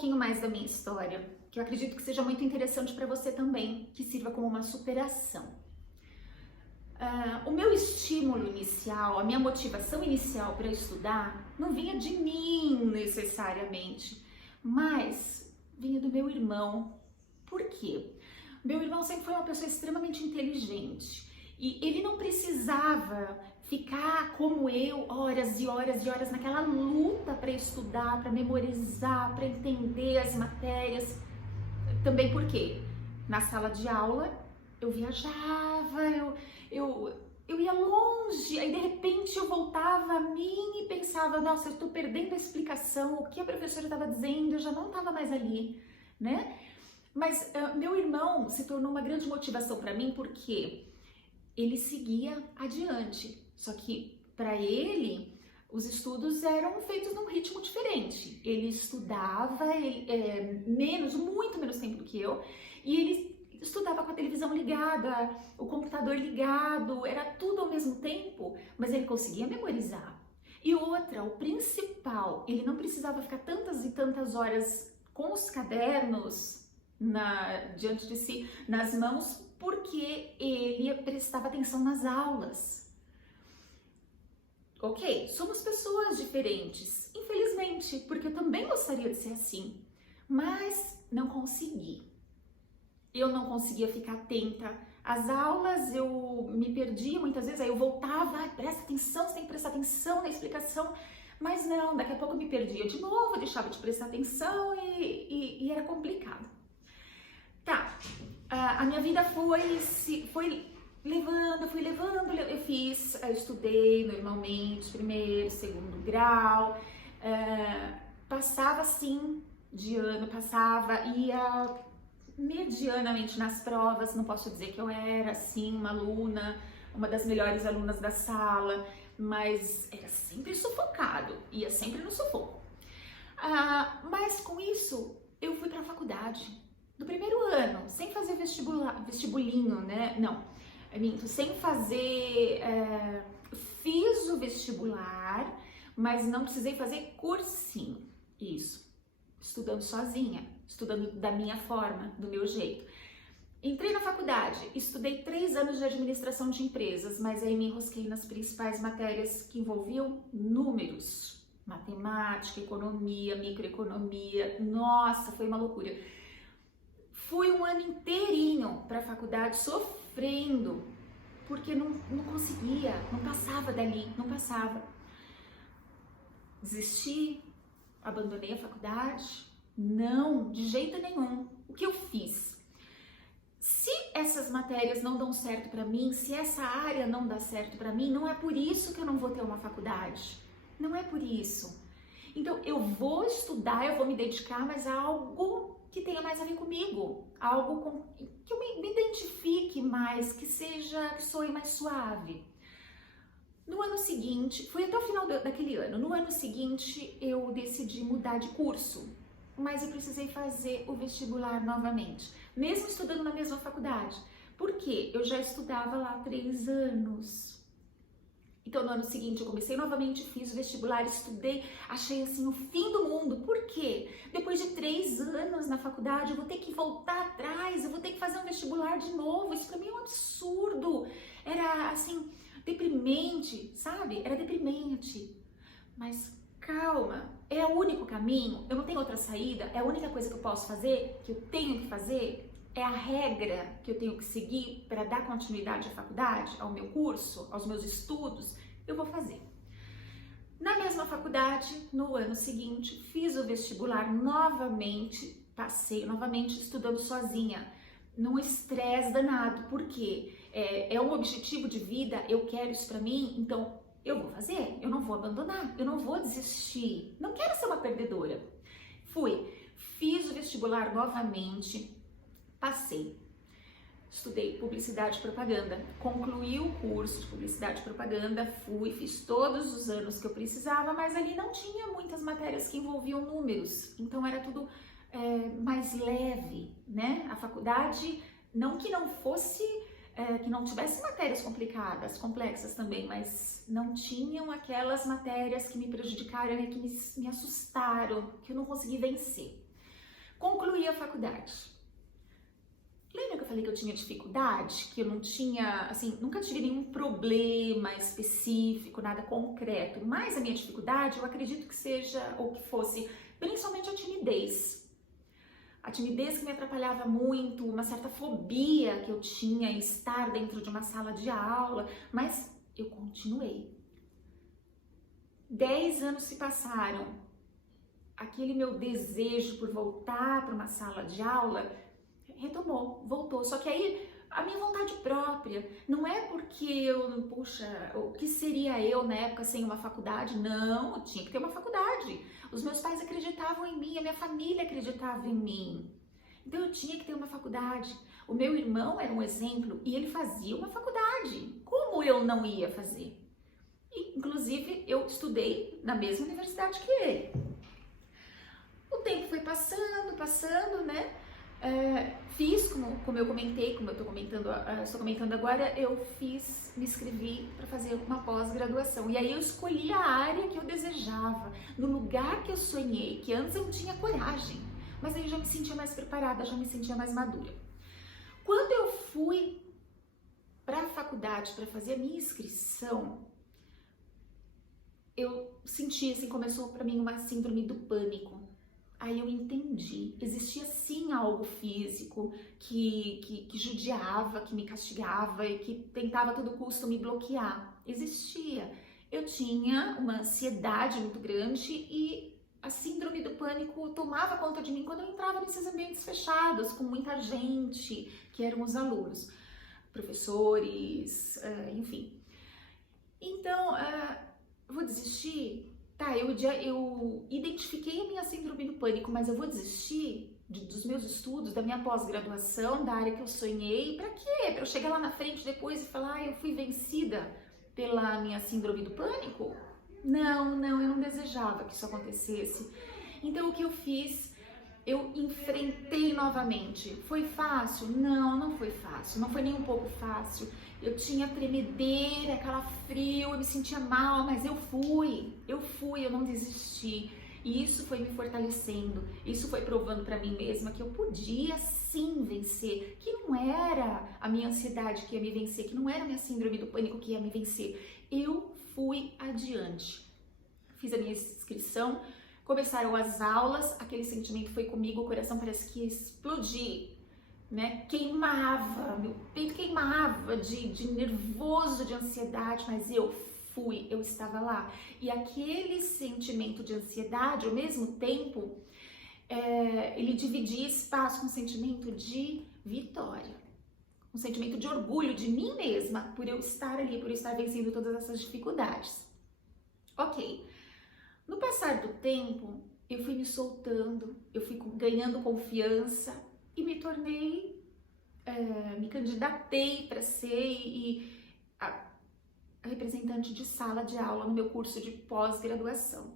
pouquinho mais da minha história, que eu acredito que seja muito interessante para você também, que sirva como uma superação. O meu estímulo inicial, a minha motivação inicial para estudar, não vinha de mim necessariamente, mas vinha do meu irmão. Por quê? Meu irmão sempre foi uma pessoa extremamente inteligente e ele não precisava ficar como eu, horas e horas e horas naquela luta para estudar, para memorizar, para entender as matérias. Também porque na sala de aula eu viajava, eu ia longe, aí de repente eu voltava a mim e pensava, nossa, eu estou perdendo a explicação, o que a professora estava dizendo, eu já não estava mais ali, né? Mas meu irmão se tornou uma grande motivação para mim porque ele seguia adiante, só que para ele os estudos eram feitos num ritmo diferente. Ele estudava muito menos tempo do que eu, e ele estudava com a televisão ligada, o computador ligado, era tudo ao mesmo tempo, mas ele conseguia memorizar. E outra, o principal, ele não precisava ficar tantas e tantas horas com os cadernos diante de si, nas mãos, porque ele prestava atenção nas aulas. Ok, somos pessoas diferentes, infelizmente, porque eu também gostaria de ser assim, mas não consegui. Eu não conseguia ficar atenta às aulas, eu me perdia muitas vezes, aí eu voltava, presta atenção, você tem que prestar atenção na explicação, mas não, daqui a pouco eu me perdia de novo, eu deixava de prestar atenção e era complicado. Tá, a minha vida foi levando, eu estudei normalmente, primeiro, segundo grau, passava assim de ano, ia medianamente nas provas, não posso dizer que eu era assim uma aluna, uma das melhores alunas da sala, mas era sempre sufocado, ia sempre no sufoco. Mas com isso eu fui para a faculdade, do primeiro ano, sem fazer vestibulinho, né? Não, sem fazer, fiz o vestibular, mas não precisei fazer cursinho, isso, estudando sozinha, estudando da minha forma, do meu jeito. Entrei na faculdade, estudei 3 anos de administração de empresas, mas aí me enrosquei nas principais matérias que envolviam números, matemática, economia, microeconomia, nossa, foi uma loucura. Fui um ano inteirinho para a faculdade sofrendo, porque não conseguia, não passava dali, não passava. Desisti, abandonei a faculdade? Não, de jeito nenhum. O que eu fiz? Se essas matérias não dão certo para mim, se essa área não dá certo para mim, não é por isso que eu não vou ter uma faculdade. Não é por isso. Então eu vou estudar, eu vou me dedicar, mas a algo que tenha mais a ver comigo, algo que eu me identifique mais, que soe mais suave. No ano seguinte, foi até o final daquele ano, no ano seguinte eu decidi mudar de curso, mas eu precisei fazer o vestibular novamente, mesmo estudando na mesma faculdade, porque eu já estudava lá há 3 anos. Então, no ano seguinte, eu comecei novamente, fiz o vestibular, estudei, achei assim o fim do mundo. Por quê? Depois de 3 anos na faculdade, eu vou ter que voltar atrás, eu vou ter que fazer um vestibular de novo. Isso pra mim é um absurdo. Era assim, deprimente, sabe? Era deprimente. Mas calma, é o único caminho, eu não tenho outra saída, é a única coisa que eu posso fazer, que eu tenho que fazer. É a regra que eu tenho que seguir para dar continuidade à faculdade, ao meu curso, aos meus estudos, eu vou fazer. Na mesma faculdade, no ano seguinte, fiz o vestibular novamente, passei novamente estudando sozinha, num estresse danado, porque é um objetivo de vida, eu quero isso para mim, então eu vou fazer, eu não vou abandonar, eu não vou desistir, não quero ser uma perdedora. Fiz o vestibular novamente, passei, estudei publicidade e propaganda, concluí o curso de publicidade e propaganda, fiz todos os anos que eu precisava, mas ali não tinha muitas matérias que envolviam números, então era tudo mais leve, né? A faculdade, não que não fosse, que não tivesse matérias complicadas, complexas também, mas não tinham aquelas matérias que me prejudicaram e que me assustaram, que eu não consegui vencer. Concluí a faculdade. Lembra que eu falei que eu tinha dificuldade? Que eu não tinha, assim, nunca tive nenhum problema específico, nada concreto. Mas a minha dificuldade, eu acredito que seja, ou que fosse, principalmente a timidez. A timidez que me atrapalhava muito, uma certa fobia que eu tinha em estar dentro de uma sala de aula, mas eu continuei. 10 anos se passaram. Aquele meu desejo por voltar para uma sala de aula retomou, voltou. Só que aí a minha vontade própria, não é porque eu, puxa, o que seria eu na época sem uma faculdade? Não, eu tinha que ter uma faculdade. Os meus pais acreditavam em mim, a minha família acreditava em mim. Então eu tinha que ter uma faculdade. O meu irmão era um exemplo e ele fazia uma faculdade. Como eu não ia fazer? E, inclusive, eu estudei na mesma universidade que ele. O tempo foi passando, né? Fiz, como eu comentei, como eu estou comentando agora, me inscrevi para fazer uma pós-graduação. E aí eu escolhi a área que eu desejava, no lugar que eu sonhei, que antes eu não tinha coragem, mas aí eu já me sentia mais preparada, já me sentia mais madura. Quando eu fui para a faculdade para fazer a minha inscrição, eu senti, assim, começou para mim uma síndrome do pânico. Aí eu entendi, existia sim algo físico que judiava, que me castigava e que tentava a todo custo me bloquear. Existia. Eu tinha uma ansiedade muito grande e a síndrome do pânico tomava conta de mim quando eu entrava nesses ambientes fechados, com muita gente, que eram os alunos, professores, enfim. Então, vou desistir? Tá, eu identifiquei a minha síndrome do pânico, mas eu vou desistir dos meus estudos, da minha pós-graduação, da área que eu sonhei, pra quê? Pra eu chegar lá na frente depois e falar, eu fui vencida pela minha síndrome do pânico? Não, eu não desejava que isso acontecesse. Então o que eu fiz? Eu enfrentei novamente. Foi fácil? Não foi fácil, não foi nem um pouco fácil. Eu tinha tremedeira, calafrio, eu me sentia mal, mas eu fui, eu não desisti. E isso foi me fortalecendo, isso foi provando para mim mesma que eu podia sim vencer, que não era a minha ansiedade que ia me vencer, que não era a minha síndrome do pânico que ia me vencer. Eu fui adiante. Fiz a minha inscrição, começaram as aulas, aquele sentimento foi comigo, o coração parece que ia explodir. Né? Queimava, meu peito queimava de nervoso, de ansiedade, mas eu estava lá. E aquele sentimento de ansiedade, ao mesmo tempo, ele dividia espaço com um sentimento de vitória, um sentimento de orgulho de mim mesma, por eu estar ali, por eu estar vencendo todas essas dificuldades. Ok, no passar do tempo, eu fui me soltando, eu fui ganhando confiança, e me tornei, me candidatei para ser a representante de sala de aula no meu curso de pós-graduação.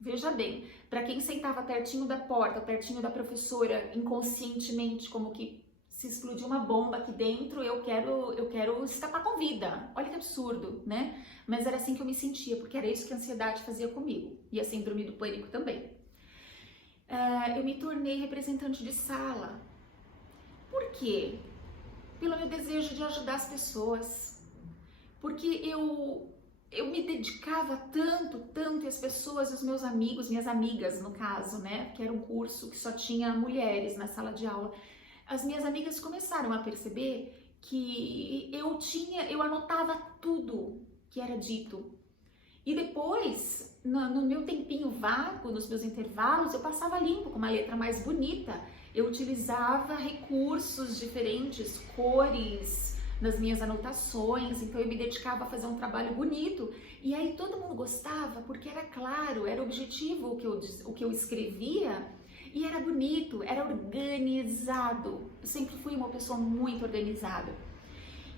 Veja bem, para quem sentava pertinho da porta, pertinho da professora, inconscientemente, como que se explodiu uma bomba aqui dentro, eu quero escapar com vida. Olha que absurdo, né? Mas era assim que eu me sentia, porque era isso que a ansiedade fazia comigo, e a síndrome do pânico também. Eu me tornei representante de sala. Por quê? Pelo meu desejo de ajudar as pessoas. Porque eu me dedicava tanto, e as pessoas, os meus amigos, minhas amigas no caso, né? Que era um curso que só tinha mulheres na sala de aula. As minhas amigas começaram a perceber que eu anotava tudo que era dito. E depois, no meu tempinho vago, nos meus intervalos, eu passava limpo com uma letra mais bonita. Eu utilizava recursos diferentes, cores nas minhas anotações, então eu me dedicava a fazer um trabalho bonito. E aí todo mundo gostava porque era claro, era objetivo o que eu escrevia e era bonito, era organizado. Eu sempre fui uma pessoa muito organizada.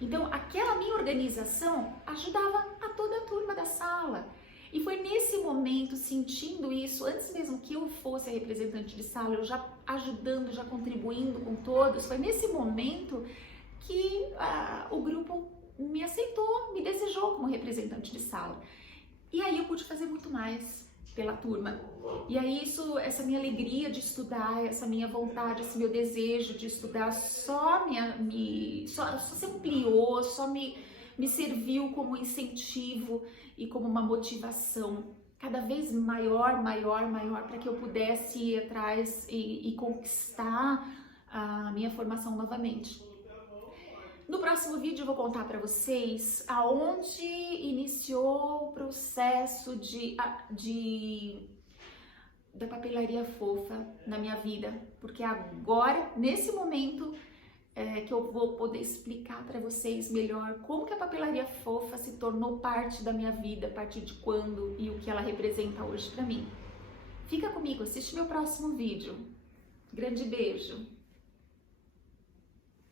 Então, aquela minha organização ajudava a toda a turma da sala. E foi nesse momento, sentindo isso, antes mesmo que eu fosse a representante de sala, eu já ajudando, já contribuindo com todos, foi nesse momento que o grupo me aceitou, me desejou como representante de sala. E aí eu pude fazer muito mais. pela turma. E aí essa minha alegria de estudar, essa minha vontade, esse meu desejo de estudar só se ampliou, só me serviu como incentivo e como uma motivação cada vez maior, para que eu pudesse ir atrás e conquistar a minha formação novamente. No próximo vídeo eu vou contar para vocês aonde iniciou o processo da papelaria fofa na minha vida, porque agora, nesse momento, que eu vou poder explicar para vocês melhor como que a papelaria fofa se tornou parte da minha vida, a partir de quando e o que ela representa hoje para mim. Fica comigo, assiste meu próximo vídeo. Grande beijo!